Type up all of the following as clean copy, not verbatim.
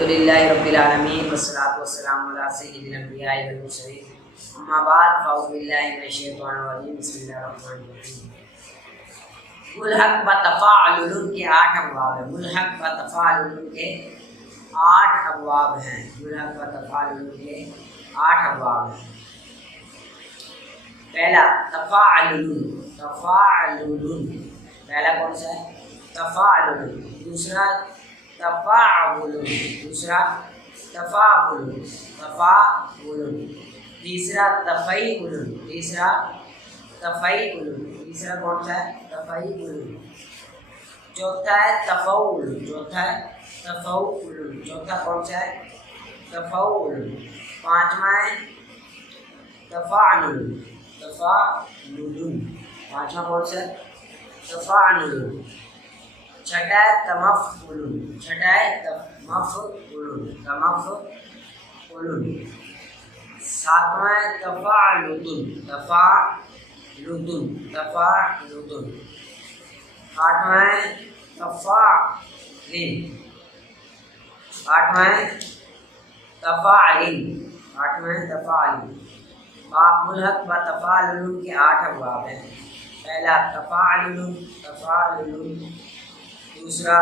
الحمدللہ رب العالمین والصلاۃ والسلام علی سید الانبیاء والمرسلین اما بعد فاعوذ باللہ من الشیطان الرجیم بسم اللہ الرحمن الرحیم۔ ملحق و تفاعل کے 8 ابواب ہیں۔ ملحق و تفاعل کے 8 ابواب ہیں۔ ملحق و تفاعل کے 8 ابواب ہیں۔ پہلا تفاعل، پہلا کون سا ہے؟ تفاعل۔ دوسرا تفاعل، دوسرا تفاعل، تیسرا تفعیل، تیسرا کون سا ہے؟ تفعیل۔ چوتھا ہے تفعول، چوتھا کون سا ہے؟ تفعول۔ پانچواں ہے تفاعل، پانچواں کون سا ہے؟ تفاعل۔ چھٹا ہے تمفعل، ساتواں ہے تفاعل، آٹھواں ہے تفاعل۔ ملحق و تفاعل کے 8 ابواب ہیں۔ پہلا تفاعل، دوسرا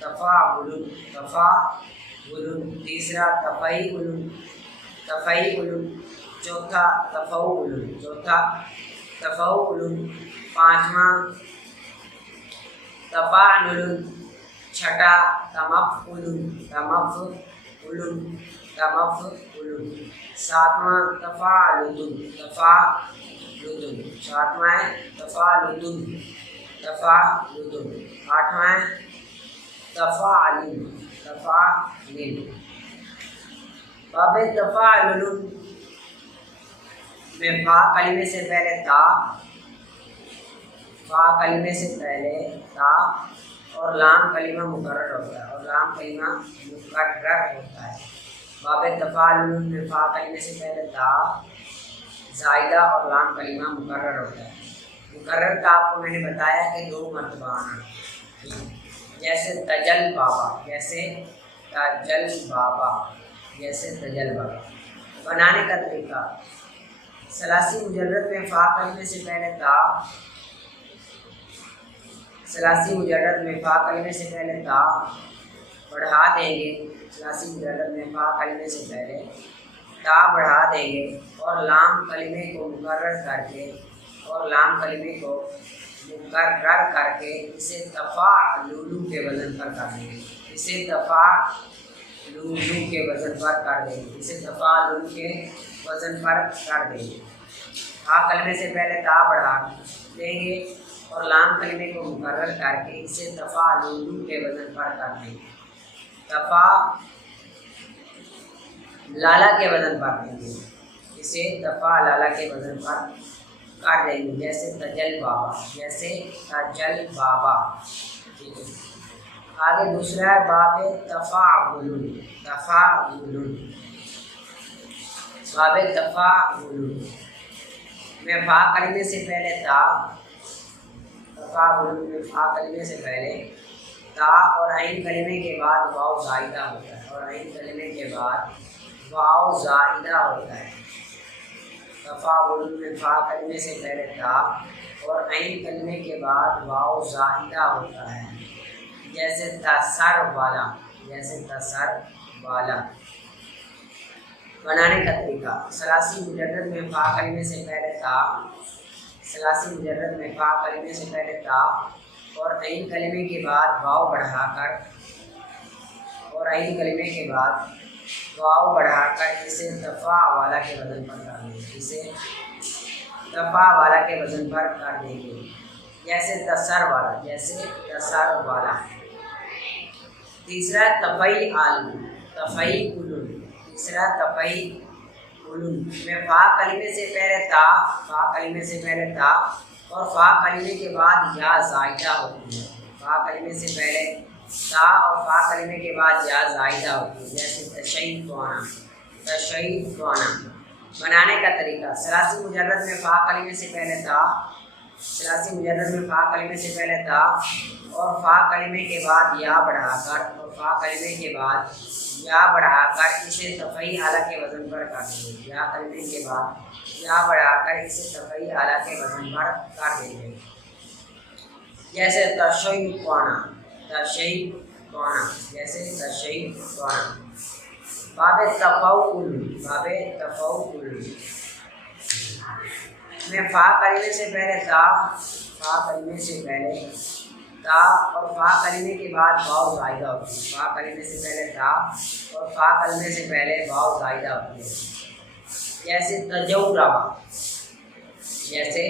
تفاعل، تیسرا تفعیل، چوتھا تفعول، پانچواں تفاعل، چھٹا تمفعل، ساتواں تفاعل، ساتواں تفاعل، آٹھواں تفاعل۔ باب تفاعل میں فا کلمے سے پہلے تا، اور لام کلمہ مکرر ہوتا ہے، باب تفاعل میں فا کلمے سے پہلے تا زائدہ اور لام کلمہ مکرر ہوتا ہے۔ مکرر کا آپ کو میں نے بتایا کہ 2 مرتبہ آنا، جیسے تجل بابا، بنانے کا طریقہ ثلاثی مجرد میں فا کلمے سے پہلے تا بڑھا دیں گے، ثلاثی مجرد میں فا کلمے سے پہلے تا بڑھا دیں گے، اور لام کلمے کو مکرر کر کے اسے تفاعل کے وزن پر کر دیں گے، ہا کلمے سے پہلے تا بڑھا دیں گے اور لام کلمے کو مکرر کر کے اسے تفاعل کے وزن پر کر دیں گے، لالا کے وزن پر دیں گے، اسے لالا کے وزن پر کر دیں گے، جیسے تجل بابا، ٹھیک ہے۔ آگے دوسرا ہے باب تفاعل، میں فا کلمے سے پہلے تا اور عین کلمے کے بعد واو زائدہ ہوتا ہے، تفاعل میں فا کلمے سے پہلے تا اور عین کلمے کے بعد واو زائدہ ہوتا ہے، جیسے تسر والا۔ بنانے کا طریقہ ثلاثی مجرد میں فا کلمے سے پہلے تا اور عین کلمے کے بعد واو بڑھا کر اسے دفع والا کے وزن پر کر دیں گے، جیسے تسر والا۔ تیسرا تفعیل، میں فا کلمے سے پہلے تا اور فا کلمے کے بعد یا زائدہ ہوتی ہے، جیسے تشیطوانا۔ بنانے کا طریقہ ثلاثی مجرد میں فا کلمے سے پہلے تا اور فا کلمے کے بعد یا بڑھا کر اور فا کلمے کے بعد یا بڑھا کر اسے تفعیل اعلیٰ کے وزن پر کر دیں گے، یا کلمے کے بعد یا بڑھا کر اسے تفعیل اعلیٰ کے وزن پر کر دیں گے، جیسے تشیعنا، تشیعنا، جیسے تشیعنا۔ باب تفعول، باب تفعول میں فا کلمے سے پہلے تا، فا کلمے سے پہلے تا اور فا کلمے کے بعد واو زائدہ ہوتی ہے، فا کلمے سے پہلے تا اور فا کلمے سے پہلے واو زائدہ ہوتی ہے، جیسے تجوربا، جیسے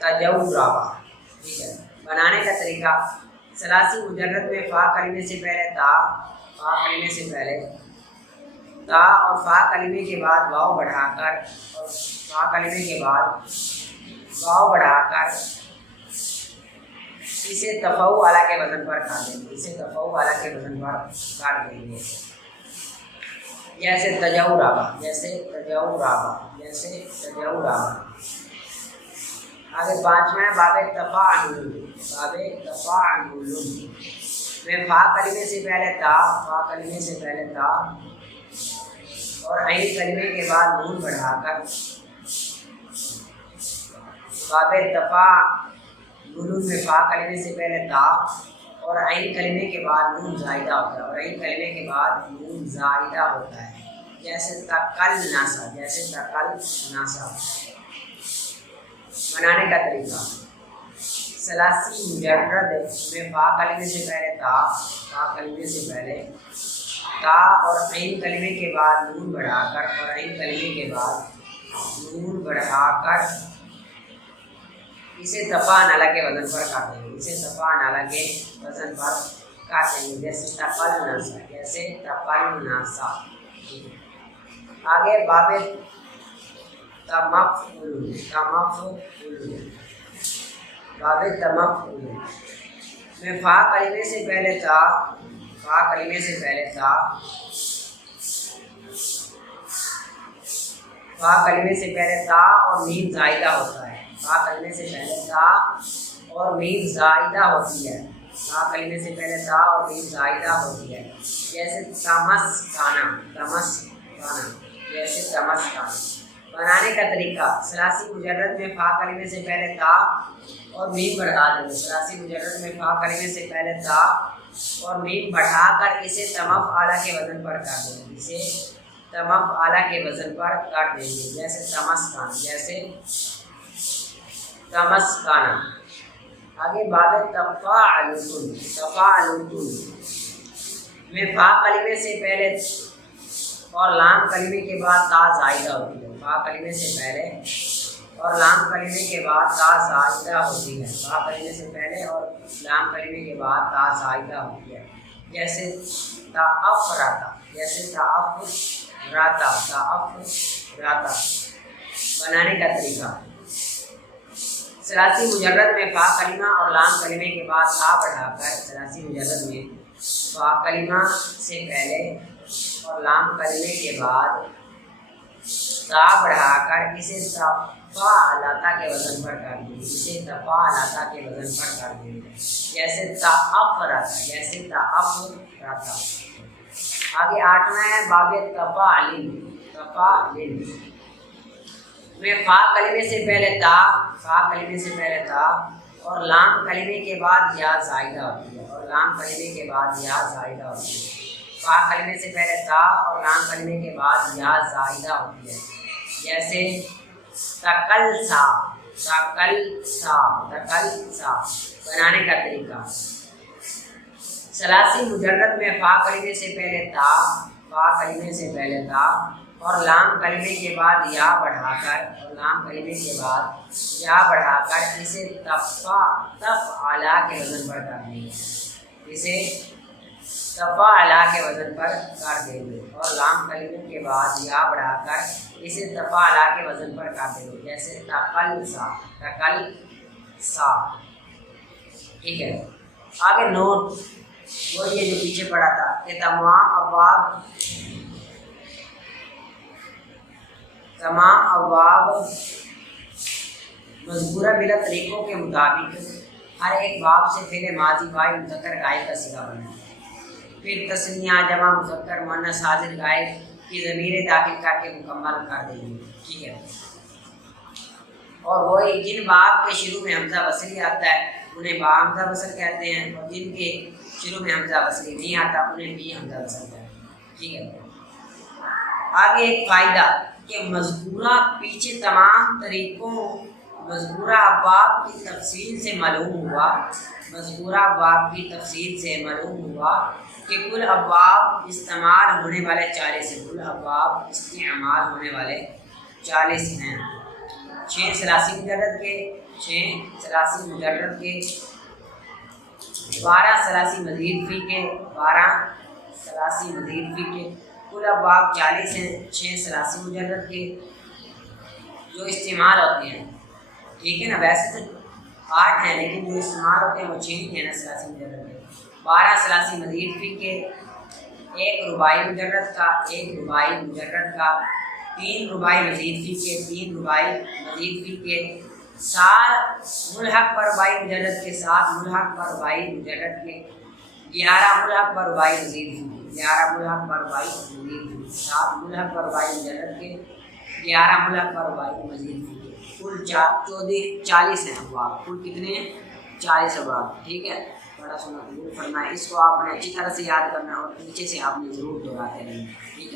تجوربا، ٹھیک ہے۔ بنانے کا طریقہ، ثلاثی مجرد میں فا کلمے سے پہلے تا، فا کلمے سے پہلے تا اور فا کلمے کے بعد واو بڑھا کر، اور فا کلمے کے بعد واو بڑھا کر اسے تفعول اعلیٰ کے وزن پر کاٹ دیں گے، اسے تفعول اعلیٰ کے وزن پر کاٹ دیں گے، جیسے تجوربا، جیسے تجوربا، جیسے تجوربا۔ آگے پانچواں ہے باب تفاعل، باب تفاعل میں فا کلمے سے پہلے تا، فا کلمے سے پہلے تا اور عین کلمے کے بعد نون بڑھا کر، باب تفاعل میں فا کلمے سے پہلے تا اور عین کلمے کے بعد نون زائدہ ہوتا ہے، اور عین کلمے کے بعد نون زائدہ ہوتا ہے، جیسے تقلنسا، جیسے تقلنسا۔ بنانے کا طریقہ، ثلاثی مجرد میں فا کلمے سے پہلے تا، فا کلمے سے پہلے تا اور عین کلمے کے بعد نون بڑھا کر، اور عین کلمے کے بعد نون بڑھا کر اسے تفعیل اعلیٰ کے وزن پر کاٹ دیں گے، اسے تفعیل اعلیٰ کے وزن پر کاٹ دیں گے، جیسے تقلنسا، جیسے تقلنسا۔ آگے باب تمفعل، تمفعل، باب تمفعل میں فا کلمے سے پہلے تا، فا کلمے سے پہلے تا، فا کلمے سے پہلے تا اور میم زائدہ ہوتا ہے، فا کلمے سے پہلے تا اور میم زائدہ ہوتی ہے، فا کلمے سے پہلے تا اور میم زائدہ ہوتی ہے، جیسے تمسکنا، تمسکنا، جیسے تمسکنا۔ بنانے کا طریقہ، ثلاثی مجرد میں فا کلمے سے پہلے تا اور میم بڑھا دیں گے، ثلاثی مجرد میں فا کلمے سے پہلے تا اور میم بڑھا کر اسے تمف اعلیٰ کے وزن پر کاٹ دیں گے، اسے تمف اعلیٰ کے وزن پر کاٹ دیں گے، جیسے تمسکنا، جیسے تمسکنا۔ آگے باب تفاعلتن، تفاعلتن میں فا کلمے سے پہلے اور لام کلمے کے بعد تا زائدہ ہوتی ہے، فا کلمے سے پہلے اور لام کلمے کے بعد تا زائدہ ہوتی ہے، فا کلمے سے پہلے اور لام کلمے کے بعد تا زائدہ ہوتی ہے، جیسے تعفرتا، جیسے تعفرتا، تعفرتا۔ بنانے کا طریقہ، ثلاثی مجرد میں فا کلمہ اور لام کلمے کے بعد تا بڑھا کر، ثلاثی مجرد میں فا کلمہ سے پہلے اور لام کلمے کے بعد تا بڑھا کر اسے تفاعلتا کے وزن پر کر دیں گے، اسے تفاعلتا کے وزن پر کر دیں گے، جیسے تعفرتا، جیسے تعفرتا۔ آگے آٹھواں ہے باب تفاعل، تفاعل میں فا کلمے سے پہلے تا، فا کلمے سے پہلے تا اور لام کلمے کے بعد یا زائدہ ہوتی ہے، اور لام کلمے کے بعد یا زائدہ ہوتی ہے، فا کلمے سے پہلے تا اور لام کلمے کے بعد یا زائدہ ہوتی ہے، جیسے تقلسا، تقلسا، تقلسا۔ بنانے کا طریقہ، ثلاثی مجرد میں فا کلمے سے پہلے تا، فا کلمے سے پہلے تا اور لام کلمے کے بعد یا بڑھا کر، اور لام کلمے کے بعد یا بڑھا کر اسے تفعیل کے وزن پر کر دیں گے، اسے تفعیل کے وزن پر کر دیں گے، اور لام کلمے کے بعد یا بڑھا کر اسے تفعیل کے وزن پر کر دیں گے، جیسے تقلسا، تقلسا۔ ٹھیک ہے۔ آگے نوٹ وہ یہ جو پیچھے پڑا تھا کہ تمام ابواب مذکورہ بلا طریقوں کے مطابق ہر ایک باب سے فعل ماضی فاعل مذکر غائب کا صیغہ بنا ہے، پھر تسنیہ جمع مذکر مؤنث حاضر غائب کی ضمیر داخل کر کے مکمل کر دیں گے، ٹھیک ہے۔ اور وہی جن باب کے شروع میں حمزہ وصلی آتا ہے انہیں با حمزہ وصل کہتے ہیں، اور جن کے شروع میں حمزہ وصلی نہیں آتا انہیں بھی حمزہ وصل کہتے ہیں، ٹھیک ہے۔ آگے ایک فائدہ کہ مذکورہ پیچھے تمام طریقوں مذکورہ ابواب کی تفصیل سے معلوم ہوا، مذکورہ ابواب کی تفصیل سے معلوم ہوا کہ کل ابواب استعمال ہونے والے 40 ہیں، کل ابواب استعمال ہونے والے 40 ہیں، 6 ثلاثی مجرد کے، 6 ثلاثی مجرد کے، 12 ثلاثی مزید فی کے، 12 ثلاثی مزید فی کے، کل ابواب 40 ہیں، 6 ثلاثی مجرد کے جو استعمال ہوتے ہیں، ٹھیک ہے نا۔ ویسے تو 8 ہیں لیکن جو استعمال ہوتے ہیں وہ 6 ہی ہیں نا ثلاثی مجرد کے، 12 ثلاثی مزید فی کے، 1 رباعی مجرد کا، 1 رباعی مجرد کا، 3 رباعی مزید فی کے، 3 رباعی مزید فی کے، 7 ملحق پر رباعی مجرد کے، 7 ملحق پر رباعی مجرد کے، 11 ملحق پر رباعی مزید فی کے، 11 ملحق پر رباعی مزید فی کے، 7 ملحق پر رباعی مجرد کے، 11 ملحق پر رباعی مزید فی کے، کل 40 ہیں ابواب، کل کتنے ہیں 40 ابواب، ٹھیک ہے۔ بڑا سنا ضرور پڑھنا ہے، اس کو آپ نے اچھی طرح سے یاد کرنا ہے اور پیچھے سے آپ نے ضرور دہراتے رہنا ہے، ٹھیک ہے۔